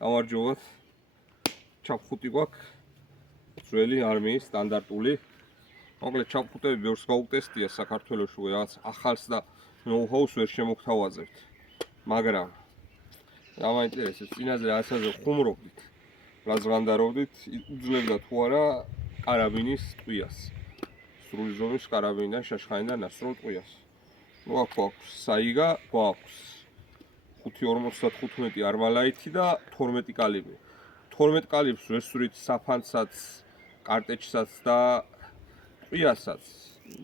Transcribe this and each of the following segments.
გამარჯობათ. ჩაფხუტი გვაქვს. ძველი არმიის სტანდარტული. მოკლედ ჩაფხუტები ბევრს გაუტესტია საქართველოში რაღაც ახალს და ნოუ-ჰაუს ვერ შემოგთავაზებთ. მაგრამ გამაინტერესებს წინაზე ასაზე ხუმრობდით. რაზღანდარობდით, უძლებდა თუ არა კარაბინის ტყვიას. სრული ზომის კარაბინიდან შაშხანიდან ნასროლ ტყვიას. ნუ აქვს საიგა, გვაქვს 5.55 არმალაითი და 12 კალიბრი. 12 კალიბრს ვესურით საფანტსაც, კარტეჩსაც და ტყვიასაც.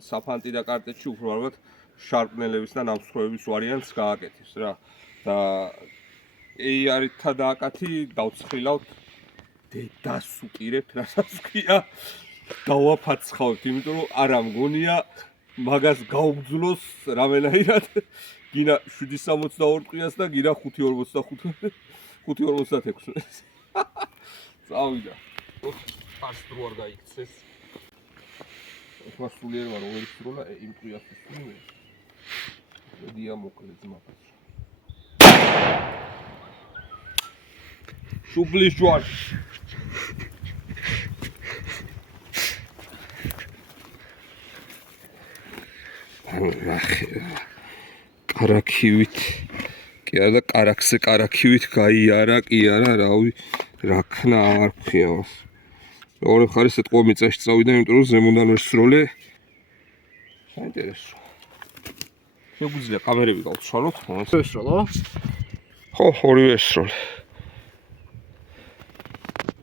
საფანტი და კარტეჩი უფრო ალბათ შარპნელების და ნამსხვრევების ვარიანტს გააკეთებს რა. და AR-თა დააკათი დავცხრილავთ დედას უყირებთ, რასაც ქვია. დავაფაცხავთ, იმიტომ რომ არა მგონია მაგას გაუგძლოს რამენაირად. გინა 7.62 ტყვიას და გინა 5.45 5.56. წავიდა. არც დრო არ გაიქცეს. ეხლა სულიერ ვარ ორი სროლა იმ ტყვიას ვსწრები. მოდია მოკლე ძმაკაც. შუბლის ჯვარში. კარაქივით კი არა და კარაქზე კარაქივით გაიარა კი არა რავი რა ქნა არ ქვია მას მეორე მხარეს ეთყო მიწაში წავიდა იმიტომ რომ ზემოდან ვერ სროლე საინტერესო შეგვიძლია კამერები გავცვალოთ ესროლო ხო ორივე სროლე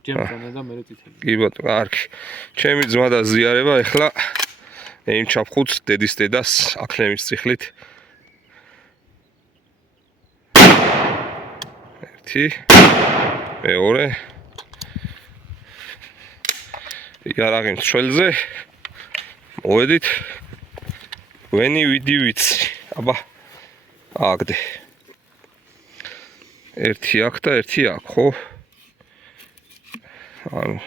ჯემსონი და მე წითელი კი ბატონო კარგი ჩემი ძმა და ზიარება ეხლა იმ ჩაფხუტს დედის დედას აქლემის ციხლით ერთი მეორე იარაღი მცველზე მოვედით ვენი ვიდი ვიცი აბა აგდე ერთი აქ და ერთი აქ ხო ანუ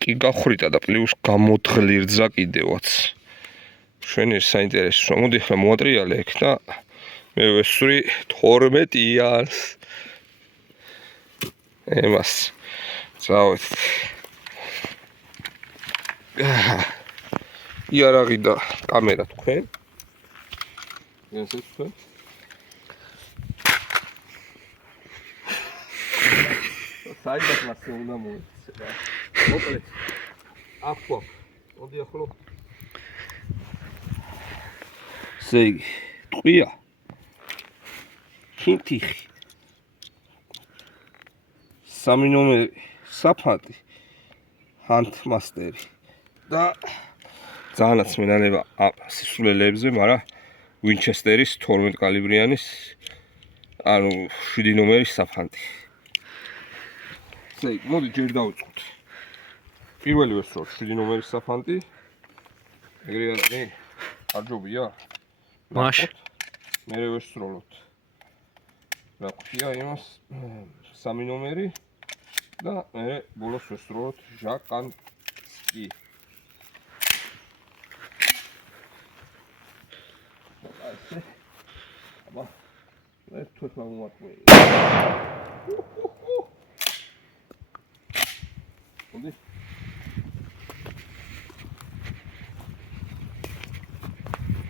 კი გახრიტა და პლუს გამოთხლირძა კიდევაც. შენ ეს საინტერესოა. მოდი ახლა მოატრიალე ეგ და მე ვესური 12-იანს. ემას. წავედ. იარაღი და კამერა თქვენ. ესეც თქვენ. საერთოდ მასე უნდა მოიწე რა. მოკლედ აქ მოდი ახლა ზეგი ტყვია კინტიხი სამი ნომერი საფანტი ჰანტმასტერი და ძალიანაც მენანება სისულელებზე მაგრამ ვინჩესტერის 12 კალიბრიანის ანუ 7 ნომერის საფანტი ზეგი მოდი ჯერ დავიწყოთ პირველი ვესროლ 7 ნომერის საფანტი ეგრე არა არჯობია მაშ მე ვესროლოთ რა ქვია იმას 3 ნომერი და მე ბოლოს ვესროლოთ ჟაკანსკი ასე აბა მე თვითონ მომატყვი მოდი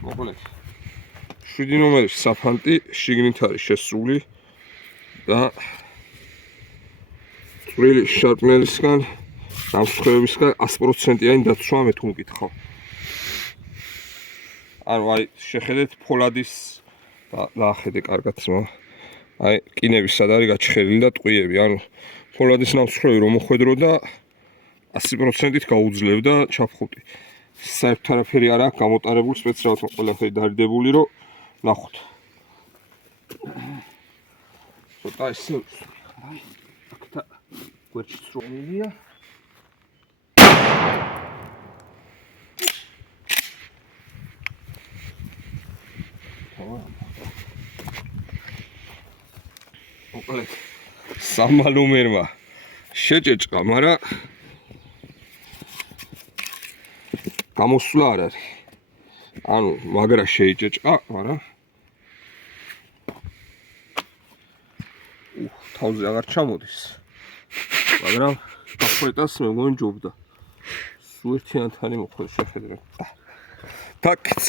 მოკლედ 7 ნომერის საფანტი შიგნით არის შესრული და წვრილი შარპნელისგან ნამსხვრევებისგან 100%-იანი დაცვა მე თუ მკითხავ ანუ აი შეხედეთ ფოლადის დაახედე კარგად ძმა აი კინების სად არის გაჩხერილი და ტყვიები ანუ ფოლადის ნამსხვრევი რომ მოხვედრო და 100%-ით გაუძლებდა ჩაფხუტი საერთოდ არაფერი არ აქვს გამოტარებული სპეციალურად ყველაფერი დარიდებული რომ ნახოთ ცოტა ისე აქ გვერდში წრომილია მოკლედ სამა ნომერმა შეჭეჭყა მაგრამ გამოსვლა არ არის ანუ მაგრა შეიჭეჭყა მაგრამ თავზე აღარ ჩამოდის. მაგრამ დახვრეტას მე მგონი ჯობდა. სულ ერთიანთანი მოხდა შეხედეთ. თაკიც.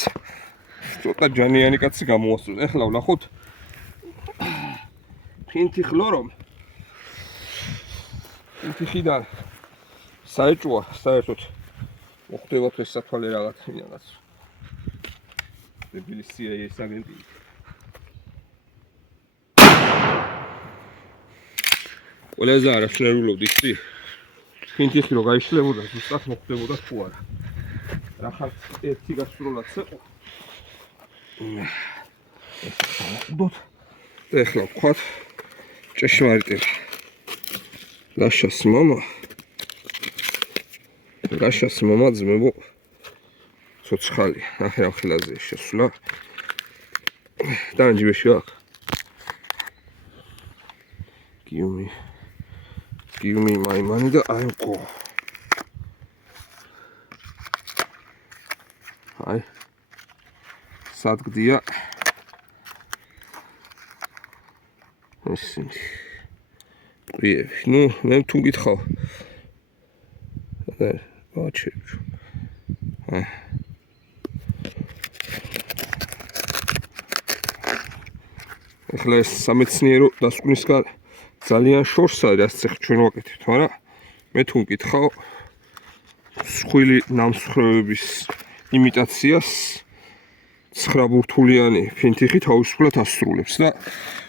ცოტა ჯანიანი კაცი გამოასწრო. ეხლა ვნახოთ. ფინთი ხლორომ. ფინთიდან საეჭვია, საერთოდ მოხდებათ ეს საფალე რაღაცინრაღაც. დებილი CIA-ის აგენტი. ყველაზე არასნერულობდი ისი. ფინთი რო გაიშლებოდა, ზუსტად მოხდებოდა თუ არა. რახან ერთი გასროლად წეყო. დოთ ეხლა ვქოთ ჭეშმარიტება. ლაშას მამა ძმებო ცოცხალი ახლა ხელაზე შესვლა დანჯიბეში აქ give me my money და აი მყო აი სადგდია ისინი ну, მე თუ გითხავ. ვაჩერებ. ახლა ეს სამეცნიერო დასკვნისგან ძალიან შორს არის, რაც ახლა ჩვენ ვაკეთებთ, მაგრამ მე თუ გითხავ სხვილი ნამსხვრევების იმიტაციას 9 ბურთულიანი ფინთიხი თავისუფლად ასრულებს და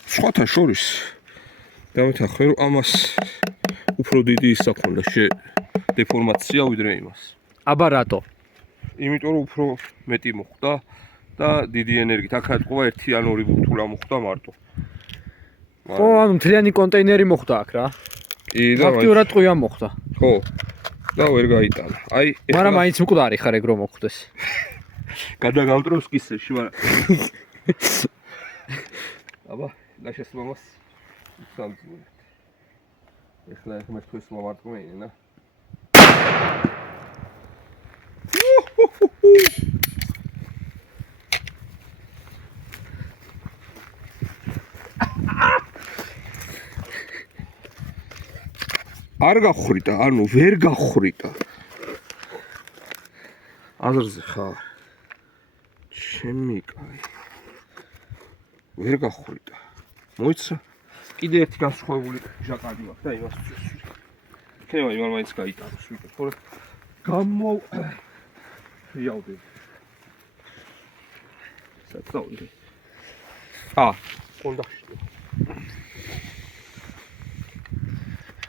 სხვათა შორის დამეთანხმე რომ ამას უფრო დიდი ის აქვს დეფორმაცია ვიდრე იმას. აბა რატო? იმიტომ რომ უფრო მეტი მოხდა და დიდი ენერგიით აქაც ყובה 1 ან 2 ბურთულა მოხდა მარტო. ხო, ანუ მთლიანი კონტეინერი მოხდა აქ რა. კი და ფაქტიურად ტყვია მოხდა. ხო. და ვერ გაიტანა. აი, მაგრამ მაინც მკვდარი ხარ ეგ რომ მოხდეს. გადაგავტროს კისერში, მაგრამ აბა, ლაშას მამას სამწუხაროდ. ეხლა ეს მერტყვის მომარტყმენი, ნა. არ გახრიტა, ანუ ვერ გახრიტა. აზრზე ხარ. ჩემი კაი. ვერ გახრიტა. მოიცა? კიდე ერთი განსხვავებული ჟაკადი მაქვს და იმას ვწესვი. იქნება იმან მაინც გაიტანოს ვიკეთ, თორე იავდე. საწაული. კონდა.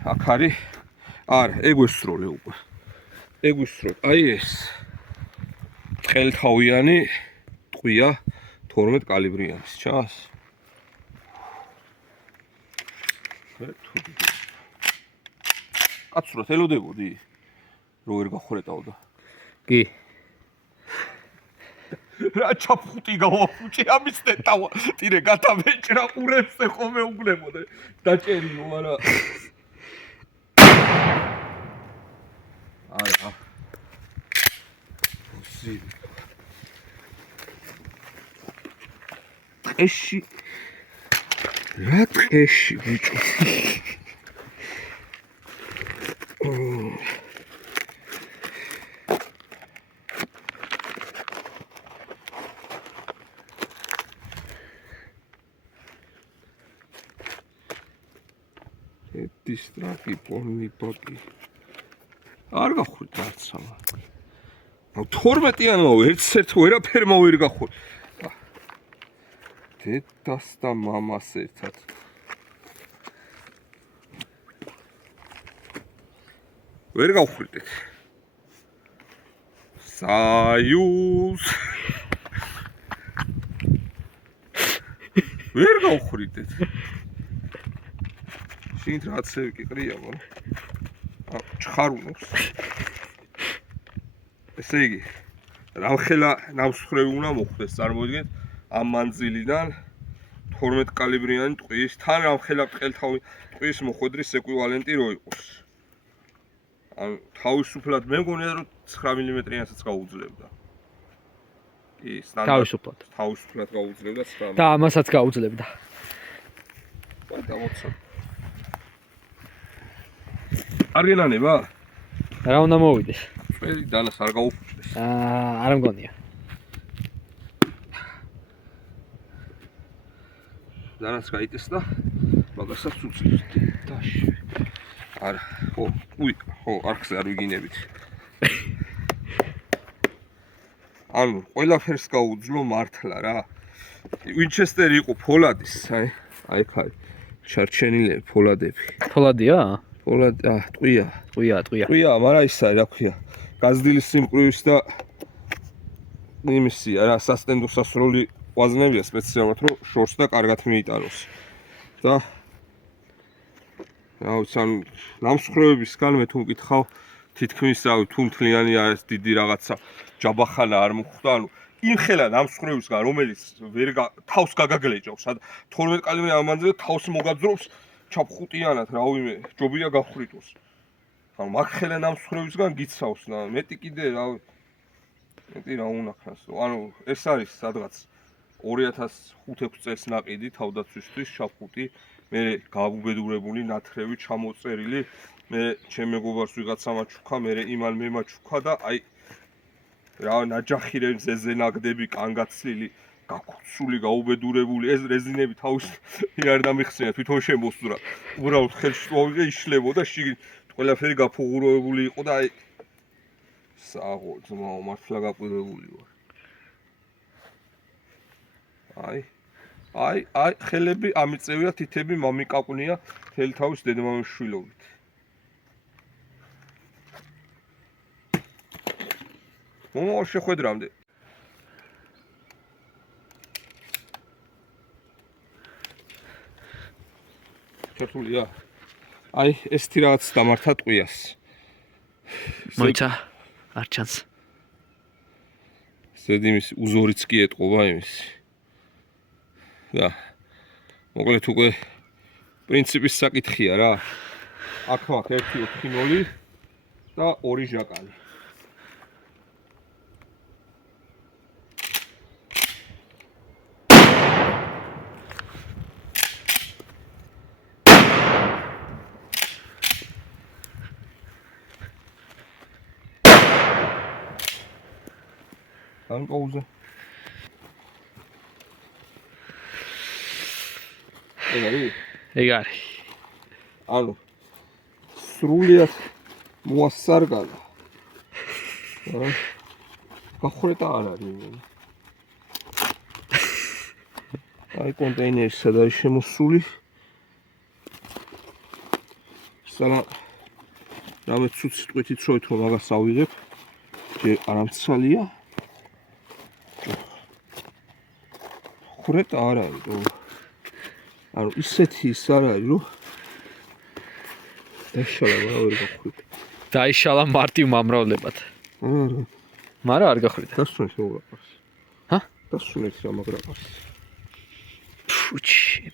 აქ არის? არა, ეგ ვესროლე უკვე. ეგ ვისროლე. აი ეს ყელთავიანი ტყვია 12 კალიბრიანის, ჩანს? კაცურად ელოდებოდი რო ვერ გახრეტავდა. კი. რა ჩაფხუტი გავაფუჭი ამის ნეტავა. ტირე გადავეჭრა ყურებს ხომე უგლებოდა. დაჭერიო, არა. არა. ტყეში რა ტყეში ბიჭო. დისტრაკი პონი პოტი არ გახვით არცამა. 12-იანმა ერთ ვერაფერმა ვერ გახვით. დედას და მამას ერთად. ვერ გავხვიდეთ. საიუს. ვერ გავხვიდეთ. შენ რაცები კი ყრია, მაგრამ ჩხარუნობს. ესე იგი, რამხელა ნამსხვრევი უნდა მოხდეს, წარმოიდგინეთ, ამ მანძილიდან 12 კალიბრიანი ტყვის, თან რამხელა ყელთავი ტყვის მოხვედრის ეკვივალენტი რო იყოს. ან თავისუფლად მე მგონია რომ 9 მმ-იანსაც გაუძლებდა. კი, თავისუფლად გაუძლებდა 9 და ამასაც გაუძლებდა. და მოცა. არ გენანება? რა უნდა მოვიდეს? წვერი დანას არ გაუფუჭდეს. არ მგონია. დანას გაიტეს და მაგასაც უწევს დაში. არა, ხო, არხზე არ ვიგინებით. ანუ ყველაფერს გაუძლო მართლა რა. ვინჩესტერი იყო ფოლადის, აი ხარ. შარჩენილები ფოლადები. ფოლადია? ფოლადი, ტყვია. ტყვია. მაგრამ ისა რა ქვია. გაზრდილის სიმკვრივის და იმისია რა, სასტენდო სასროლი ვაზნებია სპეციალურად, რომ შორს და კარგად მიიტანოს. და რა ვიცი, ანუ ნამსხვრევებისგან მე თუ მკითხავ, თითქმის რავი, თუ მთლიანი არის დიდი რაღაცა ჯაბახანა არ მოხვდა, ანუ იმ ხელა ნამსხვრევისგან, რომელიც თავს გაგაგლეჯავს, 12 კალიმე ამანძილე თავს მოგაძრობს ჩაფხუტიანად, რავიმე, ჯობია გავხრიტოს. ანუ მაგ ხელა ნამსხვრევისგან გიცავს და მეტი კიდე რავი, მეტი რა უნახავს. ანუ ეს არის სადღაც 2005-6 წელს ნაყიდი თავდაცვისთვის ჩაფხუტი, მე გავუბედურებული ნათრევი ჩამოწერილი, მე ჩემ მეგობარს ვიღაცა მაჩუქა, მე იმან მე მაჩუქა და აი რა ნაჯახირებს ზეზენაგდები კანგაცლილი გაქუცული გაუბედურებული ეს რეზინები თავის არ დამიხსენა თვითონ შემოსურა უბრალოდ ხელში წვავიღე იშლებოდა შიგნით ყველაფერი გაფუღურებული იყო და აი საღო ძმაო მართლა გაყვირებული ვარ აი ხელები ამიწევია თითები მამიკაკვნია თელი თავის დედმამის შვილობით მომავალ შეხვედრამდე ჩართულია აი ეს თი რაღაც დამართა ტყვიას მოიცა არ ჩანს ზედიმის უზორიც კი ეტყობა იმის და მოკლედ უკვე პრინციპის საკითხია რა აქ მაქვს 1.4.0 და 2 ჟაკალი ან პაუზა. ეგ არის. ანუ სრულიად მოასარგალა. გახრეტა არ არის. აი კონტეინერი სად არის შემოსული. სალა რამე ცუცი ტყვითით შევით რომ მაგას ავიღებ. ჯერ არამცალია. ხრეტა არ არის რომ ანუ ისეთი ის არ არის რომ ეშალა ვერ გახვით დაიშალა მარტივ მომრავლებად მაგრამ არ გახვით დასუნეთ მოგაყავს დასუნეთ რა მაგრაყავს ფუჩი